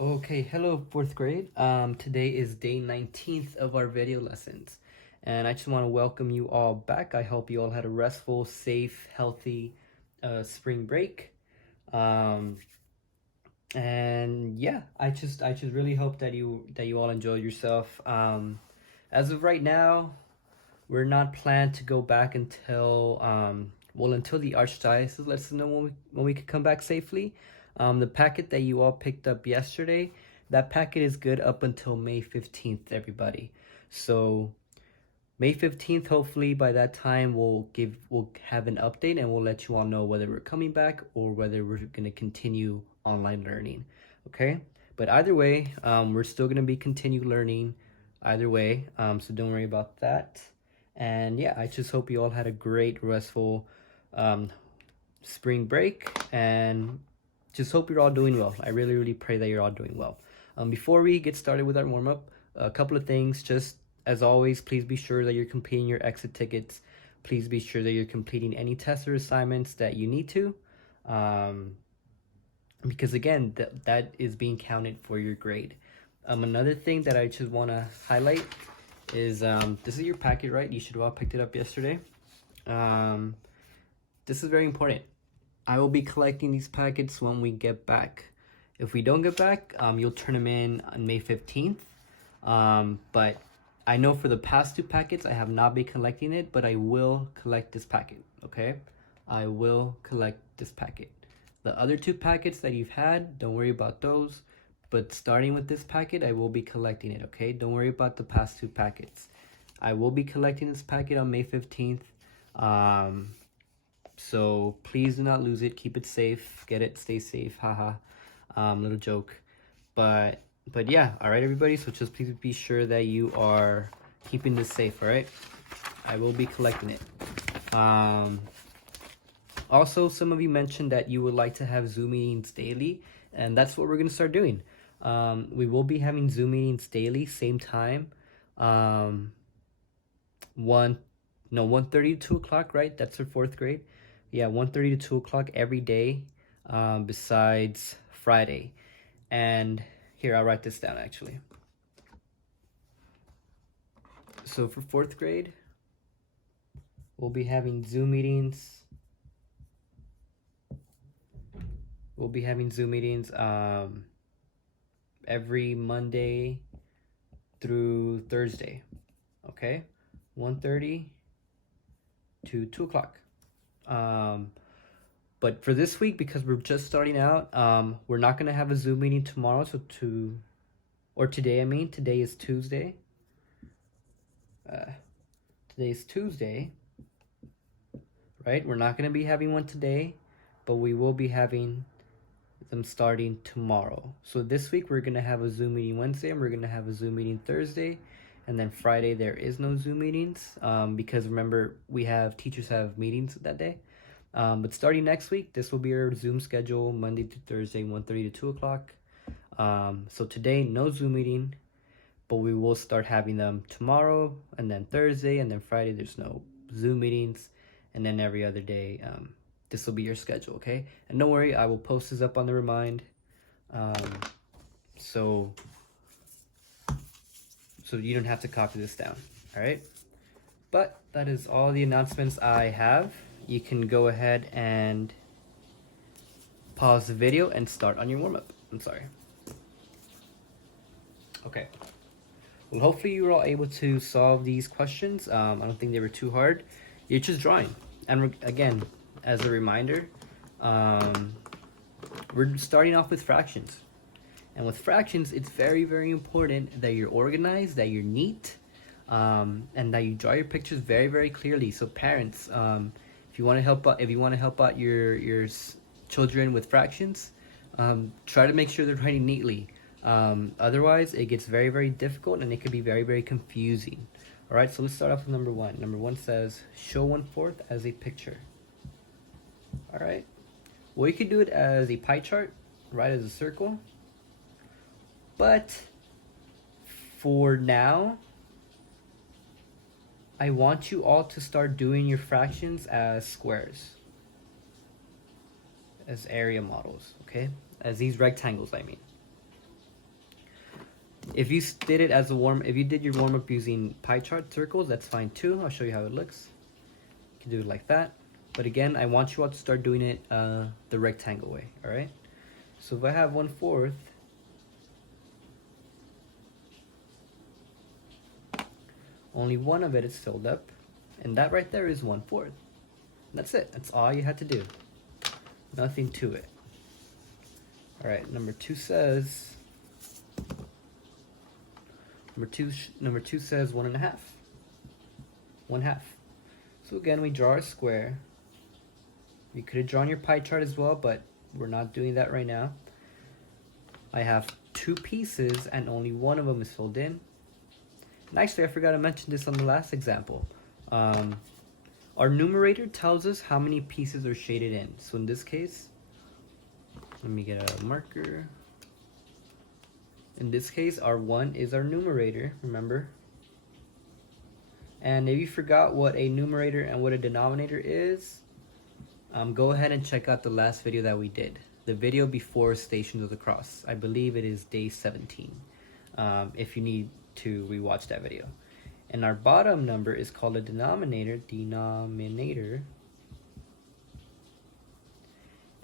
Okay, hello fourth grade. Today is day 19th of our video lessons, and I just want to welcome you all back. I hope you all had a restful, safe, healthy spring break. Um, and yeah, I just really hope that you all enjoyed yourself. As of right now, we're not planned to go back until until the archdiocese lets us know when we can come back safely. The packet that you all picked up yesterday, that packet is good up until May 15th, everybody. So May 15th, hopefully by that time we'll have an update and we'll let you all know whether we're coming back or whether we're gonna continue online learning. Okay? But either way, we're still gonna be continue learning either way. So don't worry about that. And yeah, I just hope you all had a great restful um, spring break and just hope you're all doing well. I really, really pray that you're all doing well. Before we get started with our warm up, a couple of things. Just as always, please be sure that you're completing your exit tickets. Please be sure that you're completing any tests or assignments that you need to. Because again, that is being counted for your grade. Another thing that I just want to highlight is this is your packet, right? You should have all picked it up yesterday. This is very important. I will be collecting these packets when we get back. If we don't get back, you'll turn them in on May 15th. But I know for the past two packets, I have not been collecting it, but I will collect this packet, okay? I will collect this packet. The other two packets that you've had, don't worry about those. But starting with this packet, I will be collecting it, okay? Don't worry about the past two packets. I will be collecting this packet on May 15th. So please do not lose it. Keep it safe. Get it. Stay safe. Haha. Little joke. But yeah. All right, everybody. So just please be sure that you are keeping this safe. All right. I will be collecting it. Also, some of you mentioned that you would like to have Zoom meetings daily, and that's what we're gonna start doing. We will be having Zoom meetings daily, same time. 1:30 to 2 o'clock, right? That's for fourth grade. Yeah, 1:30 to 2 o'clock every day, besides Friday. And here, I'll write this down actually. So for fourth grade, we'll be having Zoom meetings. We'll be having Zoom meetings every Monday through Thursday. Okay, 1:30 to 2 o'clock. But for this week, because we're just starting out, we're not gonna have a Zoom meeting tomorrow. Or today. I mean, today is Tuesday. Today's Tuesday, right? We're not gonna be having one today, but we will be having them starting tomorrow. So this week we're gonna have a Zoom meeting Wednesday, and we're gonna have a Zoom meeting Thursday, and then Friday there is no Zoom meetings because remember teachers have meetings that day. But starting next week, this will be our Zoom schedule, Monday to Thursday, 1:30 to 2 o'clock. So today, no Zoom meeting, but we will start having them tomorrow, and then Thursday, and then Friday, there's no Zoom meetings, and then every other day, this will be your schedule, okay? And don't worry, I will post this up on the Remind. So you don't have to copy this down, all right? But that is all the announcements I have. You can go ahead and pause the video and start on your warm-up. I'm sorry. Okay. Well, hopefully you were all able to solve these questions. I don't think they were too hard. You're just drawing. And again, as a reminder, we're starting off with fractions. And with fractions, it's very, very important that you're organized, that you're neat, and that you draw your pictures very, very clearly. So parents, if you want to help out your children with fractions, try to make sure they're writing neatly. Otherwise, it gets very, very difficult and it could be very, very confusing. All right, so let's start off with number one. Number one says, show 1/4 as a picture. All right, well, you could do it as a pie chart, right, as a circle. But for now, I want you all to start doing your fractions as squares, as area models, okay? As these rectangles, I mean. If you did it as a if you did your warm up using pie chart circles, that's fine too. I'll show you how it looks. You can do it like that. But again, I want you all to start doing it the rectangle way, all right? So if I have 1/4, only one of it is filled up, and that right there is 1/4. That's it. That's all you had to do. Nothing to it. All right, number two says 1.5. 1/2. So again, we draw our square. You could have drawn your pie chart as well, but we're not doing that right now. I have 2 pieces and only one of them is filled in. And actually, I forgot to mention this on the last example. Our numerator tells us how many pieces are shaded in. So in this case, let me get a marker. In this case, our 1 is our numerator, remember? And if you forgot what a numerator and what a denominator is, go ahead and check out the last video that we did. The video before Stations of the Cross. I believe it is day 17. If you need to rewatch that video. And our bottom number is called a denominator.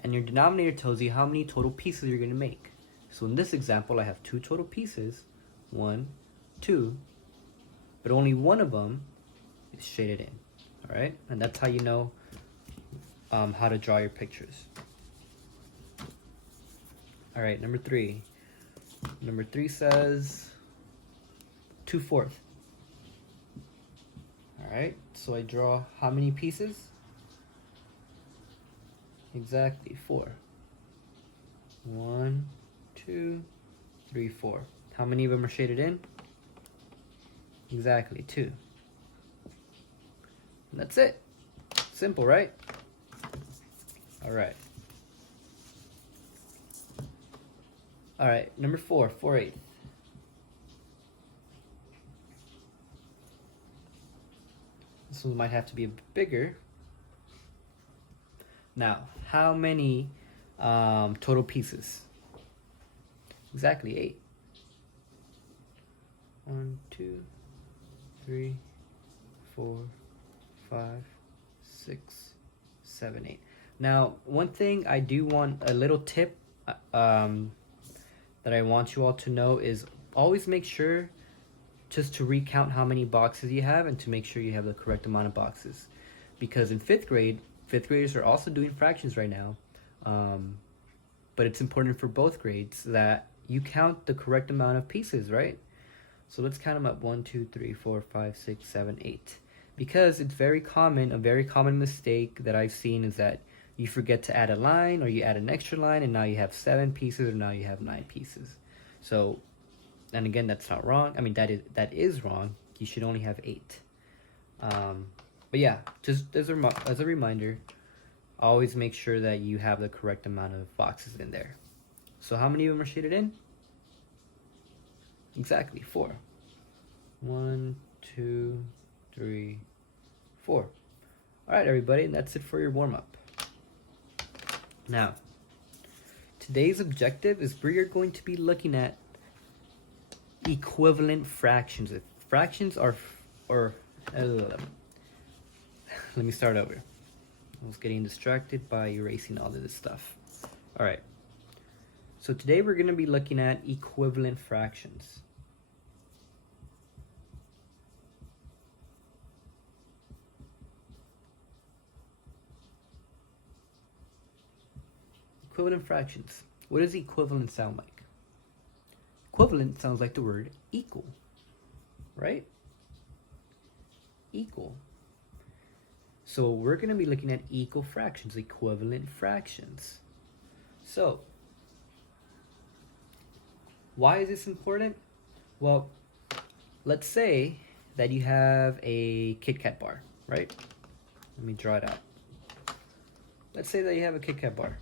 And your denominator tells you how many total pieces you're going to make. So in this example, I have 2 total pieces. 1, 2. But only one of them is shaded in. Alright? And that's how you know how to draw your pictures. Alright, number 3. Number 3 says 2/4. Alright, so I draw how many pieces? Exactly 4. 1, 2, 3, 4. How many of them are shaded in? Exactly 2. And that's it. Simple, right? Alright. Alright, number 4, 4/8. This one might have to be a bit bigger. Now, how many total pieces? Exactly 8. 1, 2, 3, 4, 5, 6, 7, 8. Now, one thing I do want, a little tip that I want you all to know is always make sure just to recount how many boxes you have and to make sure you have the correct amount of boxes. Because in 5th grade, 5th graders are also doing fractions right now. But it's important for both grades that you count the correct amount of pieces, right? So let's count them up. 1, 2, 3, 4, 5, 6, 7, 8. Because it's very common, a very common mistake that I've seen is that you forget to add a line or you add an extra line and now you have 7 pieces or now you have 9 pieces. So, and again, that's not wrong. I mean, that is wrong. You should only have 8. But yeah, just as a reminder, always make sure that you have the correct amount of boxes in there. So how many of them are shaded in? Exactly 4. 1, 2, 3, 4. All right, everybody, and that's it for your warm-up. Now, today's objective is we are going to be looking at equivalent fractions. If fractions are, let me start over. I was getting distracted by erasing all of this stuff. All right. So today we're going to be looking at equivalent fractions. Equivalent fractions. What does equivalent sound like? Equivalent sounds like the word equal, right? Equal. So we're going to be looking at equal fractions, equivalent fractions. So, why is this important? Well, let's say that you have a Kit Kat bar, right? Let me draw it out. Let's say that you have a Kit Kat bar.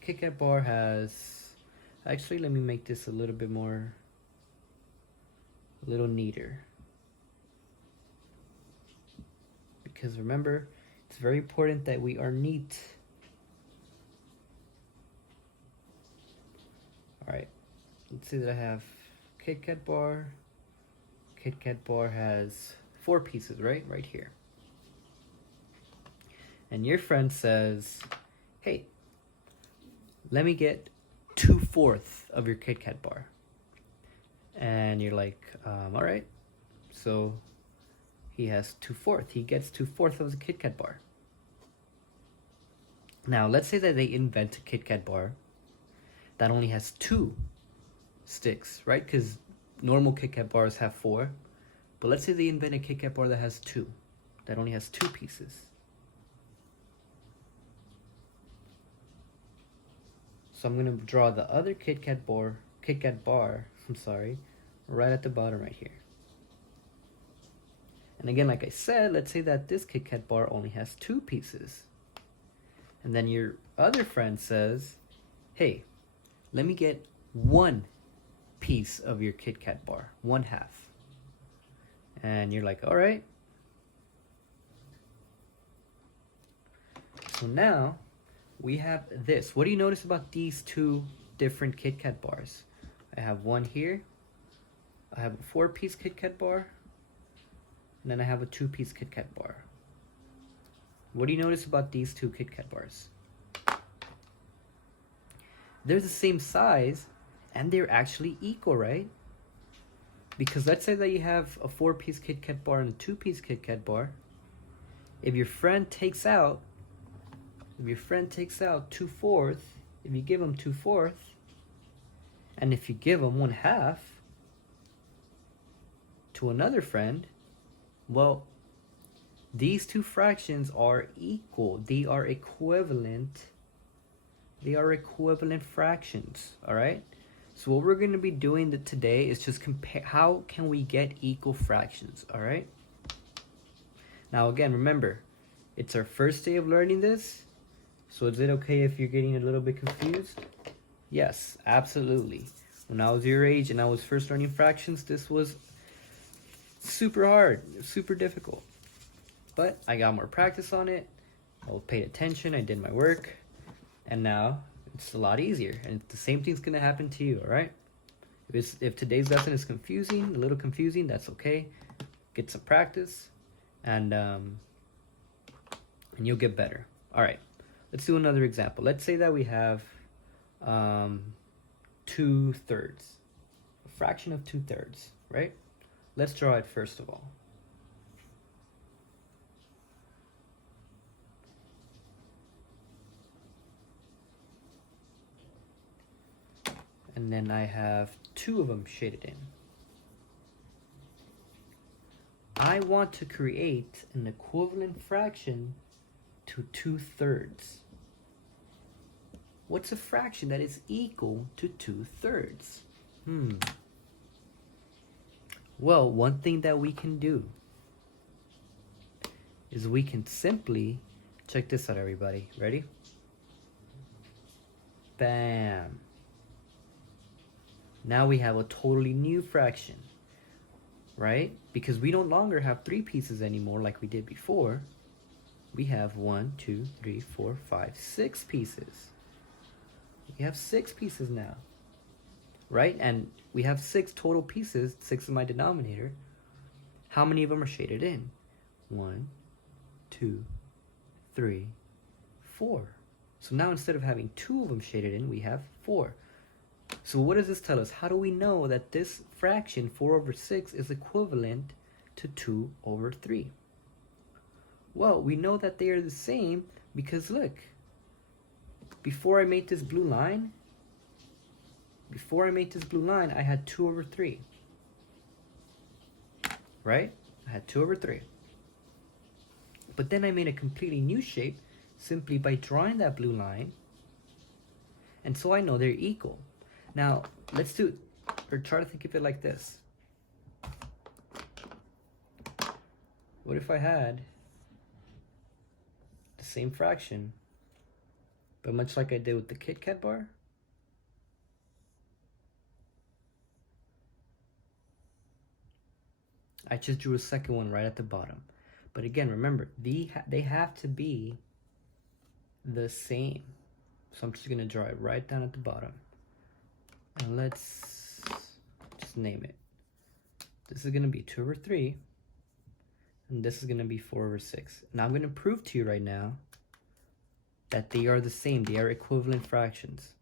Kit Kat bar has, actually let me make this a little bit more, a little neater. Because remember, It's very important that we are neat. All right, let's see that I have Kit Kat bar. Kit Kat bar has 4 pieces, right? Right here. And your friend says, hey, let me get 2/4 of your Kit Kat bar. And you're like, all right. So he has 2/4. He gets 2/4 of the Kit Kat bar. Now, let's say that they invent a Kit Kat bar that only has 2 sticks, right? Because normal Kit Kat bars have 4. But let's say they invent a Kit Kat bar that has 2, that only has 2 pieces. So I'm gonna draw the other Kit Kat bar, right at the bottom right here. And again, like I said, let's say that this Kit Kat bar only has 2 pieces. And then your other friend says, hey, let me get 1 piece of your Kit Kat bar, 1/2. And you're like, all right. So now we have this. What do you notice about these 2 different Kit Kat bars? I have one here. I have a 4-piece Kit Kat bar. And then I have a 2-piece Kit Kat bar. What do you notice about these 2 Kit Kat bars? They're the same size and they're actually equal, right? Because let's say that you have a 4-piece Kit Kat bar and a 2-piece Kit Kat bar. If your friend takes out 2/4, if you give him 2/4, and if you give him 1/2 to another friend, well, these 2 fractions are equal. They are equivalent. They are equivalent fractions, all right? So what we're going to be doing today is just compare how can we get equal fractions, all right? Now again, remember, it's our first day of learning this. So is it okay if you're getting a little bit confused? Yes, absolutely. When I was your age and I was first learning fractions, this was super hard, super difficult. But I got more practice on it. I paid attention, I did my work, and now it's a lot easier. And the same thing's gonna happen to you, all right? If today's lesson is confusing, a little confusing, that's okay. Get some practice, and you'll get better. All right, let's do another example. Let's say that we have 2/3, a fraction of 2/3, right? Let's draw it first of all. And then I have 2 of them shaded in. I want to create an equivalent fraction to 2/3. What's a fraction that is equal to 2/3? Well, one thing that we can do is we can simply, check this out everybody, ready? Bam. Now we have a totally new fraction, right? Because we no longer have 3 pieces anymore like we did before. We have 1, 2, 3, 4, 5, 6 pieces. We have 6 pieces now, right? And we have 6 total pieces. 6 is my denominator. How many of them are shaded in? 1, 2, 3, 4. So now instead of having 2 of them shaded in, we have 4. So what does this tell us? How do we know that this fraction, 4/6, is equivalent to 2/3? Well, we know that they are the same because look, before I made this blue line, I had 2/3, right? I had 2/3. But then I made a completely new shape simply by drawing that blue line. And so I know they're equal. Now, let's do, or try to think of it like this. What if I had the same fraction, but much like I did with the Kit Kat bar? I just drew a second one right at the bottom. But again, remember, they have to be the same. So I'm just going to draw it right down at the bottom. And let's just name it. This is going to be 2 over 3. And this is going to be 4 over 6. Now I'm going to prove to you right now that they are the same. They are equivalent fractions.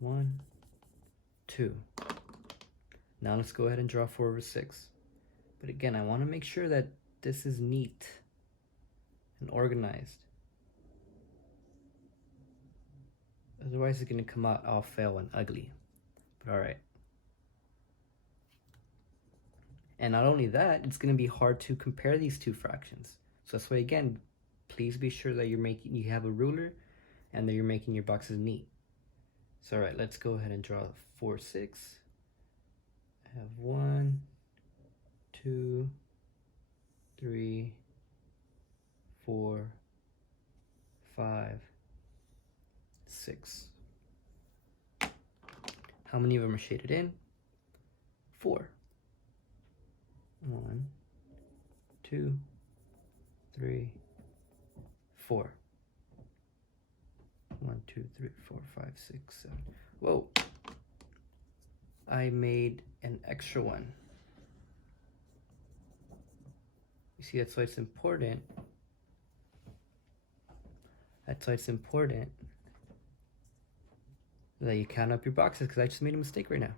1, 2. Now let's go ahead and draw 4 over 6. But again, I want to make sure that this is neat and organized. Otherwise it's going to come out all fail and ugly. But alright. And not only that, it's going to be hard to compare these two fractions. So that's why, again, please be sure that you have a ruler and that you're making your boxes neat. So alright, let's go ahead and draw 4, 6. I have 1, 2, 3, 4, 5, 6. How many of them are shaded in? 4. 1, 2, 3, 4. 1, 2, 3, 4, 5, 6, 7. Whoa! I made an extra one. You see, that's why it's important. That's why it's important that you count up your boxes, because I just made a mistake right now.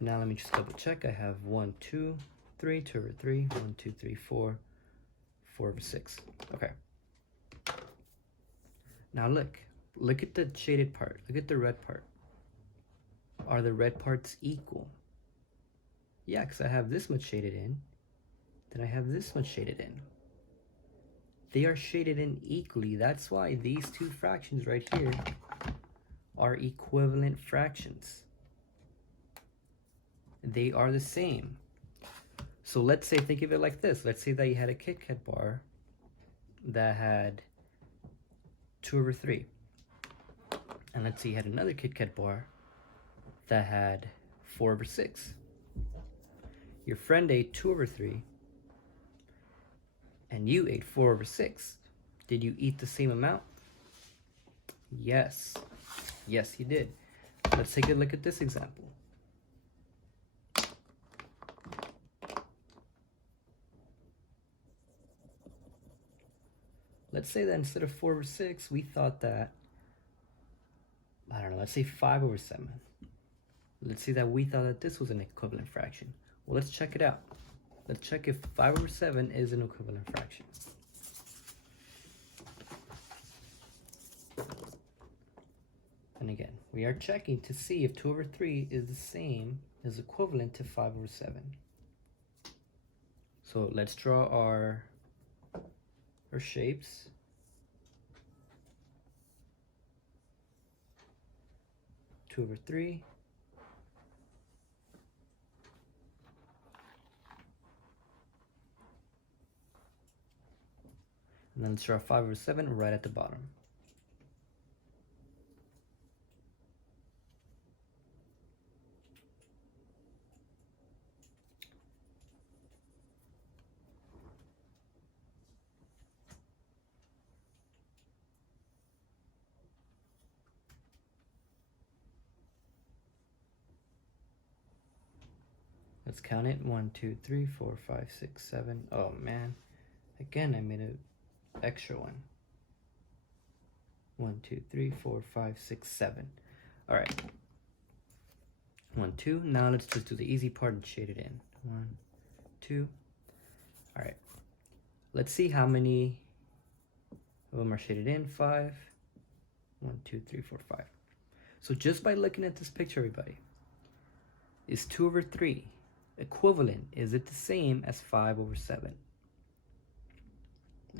Now let me just double check. I have 1, 2, 3, 2 over 3, 1, 2, 3, 4, 4 over 6. Okay. Now look at the shaded part. Look at the red part. Are the red parts equal? Yeah, because I have this much shaded in, then I have this much shaded in. They are shaded in equally. That's why these two fractions right here are equivalent fractions. They are the same. So let's say, think of it like this. Let's say that you had a Kit Kat bar that had 2 over 3. And let's say you had another Kit Kat bar that had 4 over 6. Your friend ate 2 over 3 and you ate 4 over 6. Did you eat the same amount? Yes. Yes, you did. Let's take a look at this example. Let's say that instead of 4 over 6, we thought that, I don't know, let's say 5 over 7. Let's say that we thought that this was an equivalent fraction. Well, let's check it out. Let's check if 5 over 7 is an equivalent fraction. And again, we are checking to see if 2 over 3 is the same, is equivalent to 5 over 7. So let's draw our shapes. Two over 3. And then let's draw 5 over 7 right at the bottom. Let's count it. 1, 2, 3, 4, 5, 6, 7. Oh man. Again, I made an extra one. 1, 2, 3, 4, 5, 6, 7. Alright. 1, 2. Now let's just do the easy part and shade it in. 1, 2. Alright. Let's see how many of them are shaded in. 5. 1, 2, 3, 4, 5. So just by looking at this picture, everybody, is 2 over 3 equivalent? Is it the same as 5 over 7?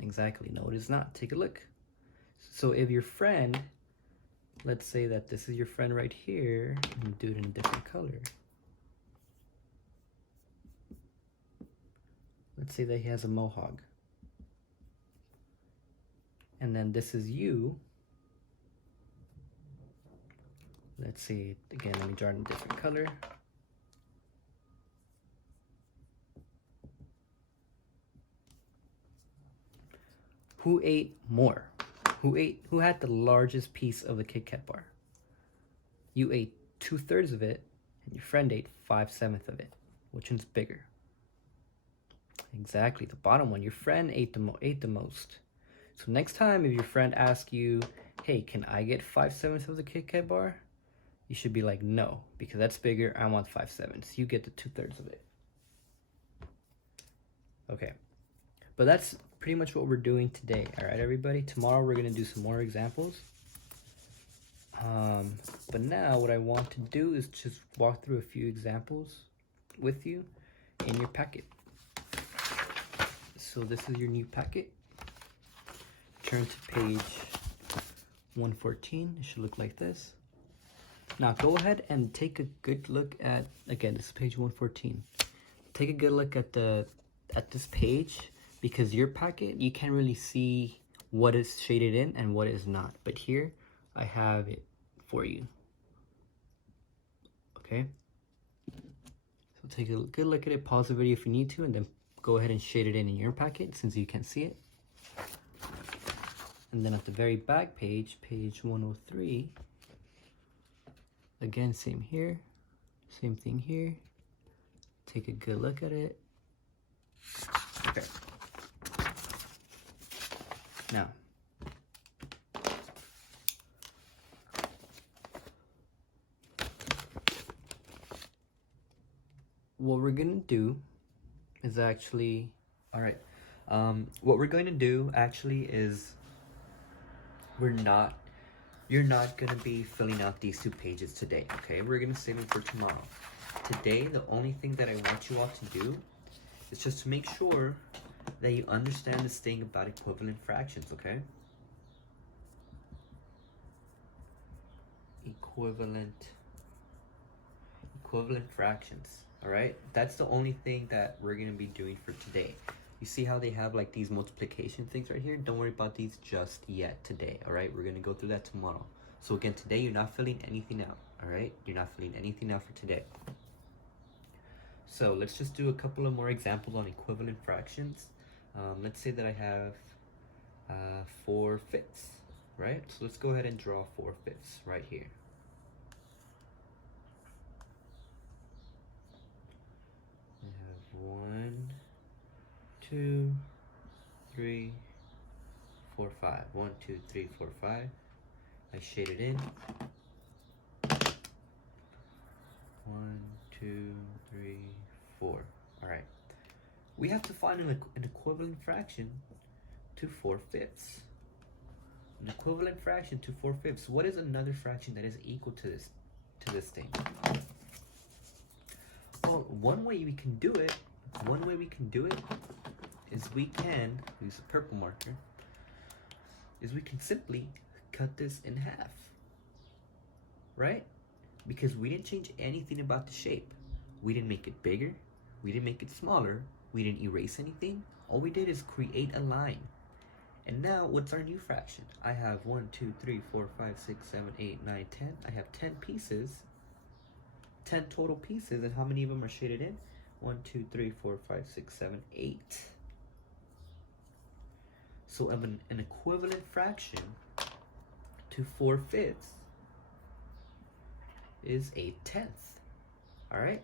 Exactly. No, it is not. Take a look. So if your friend, let's say that this is your friend right here, and do it in a different color. Let's say that he has a mohawk. And then this is you. Let's see, again, let me draw it in a different color. Who ate more? Who had the largest piece of the Kit Kat bar? You ate 2/3 of it, and your friend ate 5/7 of it. Which one's bigger? Exactly, the bottom one. Your friend ate the most. So next time if your friend asks you, hey, can I get 5/7 of the Kit Kat bar? You should be like, no, because that's bigger. I want 5/7. You get the 2/3 of it. Okay, but that's pretty much what we're doing today. All right, everybody. Tomorrow we're gonna do some more examples. But now what I want to do is just walk through a few examples with you in your packet. So this is your new packet. Turn to page 114. It should look like this. Now go ahead and take a good look at, again, this is page 114. Take a good look at this page, because your packet, you can't really see what is shaded in and what is not. But here I have it for you. Okay? So take a good look at it, pause the video if you need to, and then go ahead and shade it in your packet since you can't see it. And then at the very back page, page 103, again, same here, same thing here. Take a good look at it. Okay. Now, what we're gonna do is actually, all right. What we're going to do actually is you're not gonna be filling out these 2 pages today, okay? We're gonna save them for tomorrow. Today, the only thing that I want you all to do is just to make sure that you understand this thing about equivalent fractions, okay? Equivalent fractions, all right? That's the only thing that we're gonna be doing for today. You see how they have like these multiplication things right here? Don't worry about these just yet today, all right? We're gonna go through that tomorrow. So again, today you're not filling anything out, all right? You're not filling anything out for today. So let's just do a couple of more examples on equivalent fractions. Let's say that I have 4/5, right? So let's go ahead and draw 4/5 right here. I have 1, 2, 3, 4, 5. 1, 2, 3, 4, 5. I shade it in. 1, 2, 3, 4. All right. We have to find an equivalent fraction to 4/5. An equivalent fraction to 4/5. What is another fraction that is equal to this thing? Well, one way we can do it is we can use a purple marker. Is we can simply cut this in half, right? Because we didn't change anything about the shape. We didn't make it bigger. We didn't make it smaller. We didn't erase anything. All we did is create a line. And now, what's our new fraction? I have 1, 2, 3, 4, 5, 6, 7, 8, 9, 10. I have 10 pieces. 10 total pieces. And how many of them are shaded in? 1, 2, 3, 4, 5, 6, 7, 8. So an equivalent fraction to 4/5 is 1/10. All right,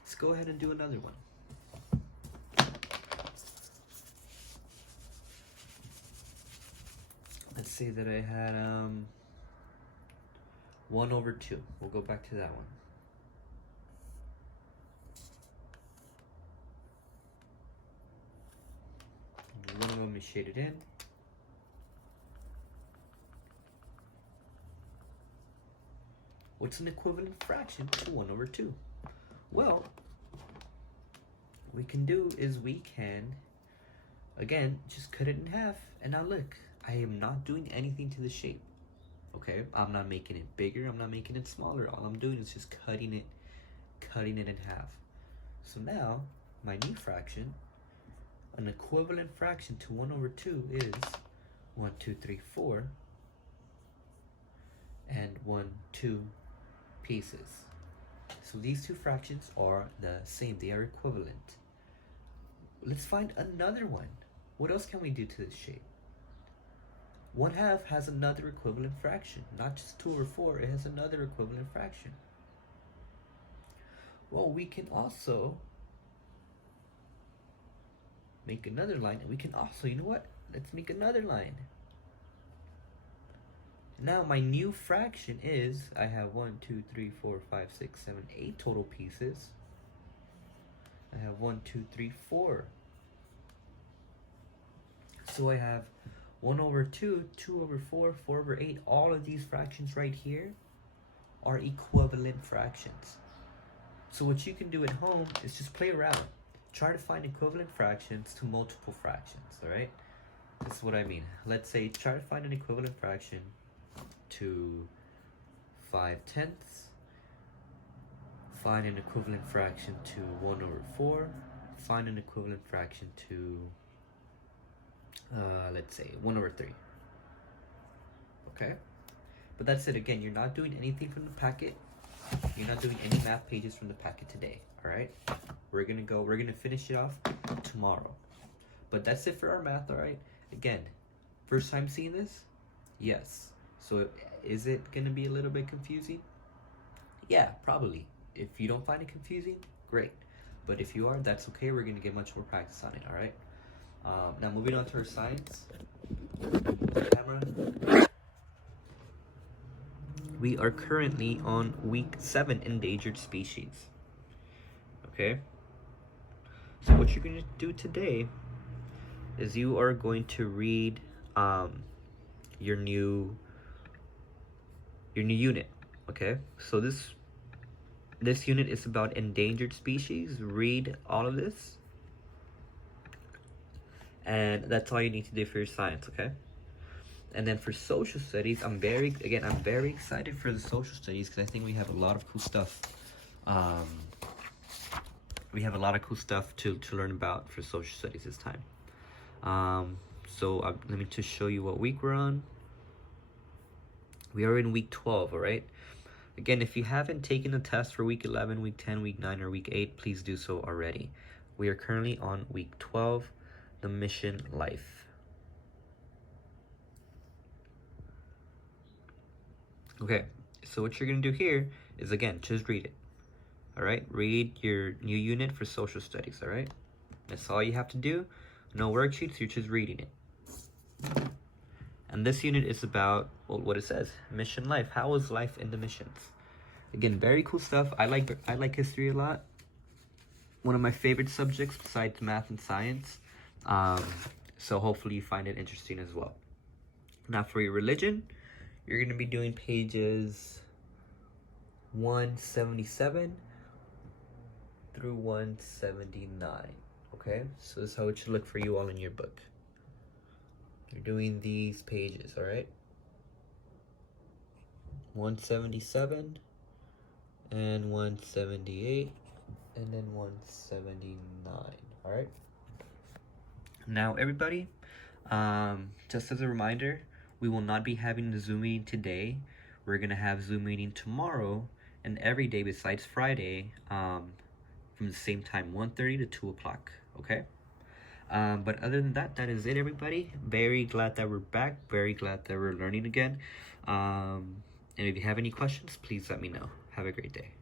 let's go ahead and do another one. Let's say that I had 1/2. We'll go back to that one. One of them is shaded in. What's an equivalent fraction to 1/2? Well, what we can do is we can, again, just cut it in half. And now look, I am not doing anything to the shape. Okay, I'm not making it bigger, I'm not making it smaller. All I'm doing is just cutting it in half. So now, my new fraction, an equivalent fraction to 1/2 is 1, 2, 3, 4. And 1, 2, pieces. So these two fractions are the same, they are equivalent. Let's find another one. What else can we do to this shape? 1/2 has another equivalent fraction, not just 2/4, it has another equivalent fraction. Well, we can also make another line, and we can also, you know what? Let's make another line. Now my new fraction is, I have 1, 2, 3, 4, 5, 6, 7, 8 total pieces. I have 1, 2, 3, 4. So I have 1/2, 2/4, 4/8. All of these fractions right here are equivalent fractions. So what you can do at home is just play around. Try to find equivalent fractions to multiple fractions, all right? This is what I mean. Let's say try to find an equivalent fraction to 5/10. Find an equivalent fraction to 1/4. Find an equivalent fraction to, let's say 1/3. Okay? But that's it. Again, you're not doing anything from the packet. You're not doing any math pages from the packet today, all right? We're gonna finish it off tomorrow. But that's it for our math, all right? Again, first time seeing this? Yes. So is it gonna be a little bit confusing? Yeah, probably. If you don't find it confusing, great. But if you are, that's okay. We're gonna get much more practice on it, all right? Now moving on to our science. Camera. We are currently on week 7, endangered species. Okay? So what you're going to do today is you are going to read your new unit. Okay? So this unit is about endangered species. Read all of this. And that's all you need to do for your science, okay? And then for social studies, I'm very excited for the social studies because I think we have a lot of cool stuff. We have a lot of cool stuff to learn about for social studies this time. Let me just show you what week we're on. We are in week 12, all right? Again, if you haven't taken the test for week 11, week 10, week 9, or week 8, please do so already. We are currently on week 12, the mission life. Okay, so what you're gonna do here is, again, just read it. All right, read your new unit for social studies, all right? That's all you have to do. No worksheets, you're just reading it. And this unit is about, well, what it says, mission life. How is life in the missions? Again, very cool stuff. I like history a lot. One of my favorite subjects besides math and science. So hopefully you find it interesting as well. Now for your religion, you're going to be doing pages 177 through 179. Okay, so this is how it should look for you all in your book. You're doing these pages, all right? 177 and 178 and then 179, all right? Now everybody, just as a reminder, we will not be having the Zoom meeting today. We're gonna have Zoom meeting tomorrow and every day besides Friday, from the same time, 1:30 to 2 o'clock, okay? But other than that, that is it, everybody. Very glad that we're back. Very glad that we're learning again. And if you have any questions, please let me know. Have a great day.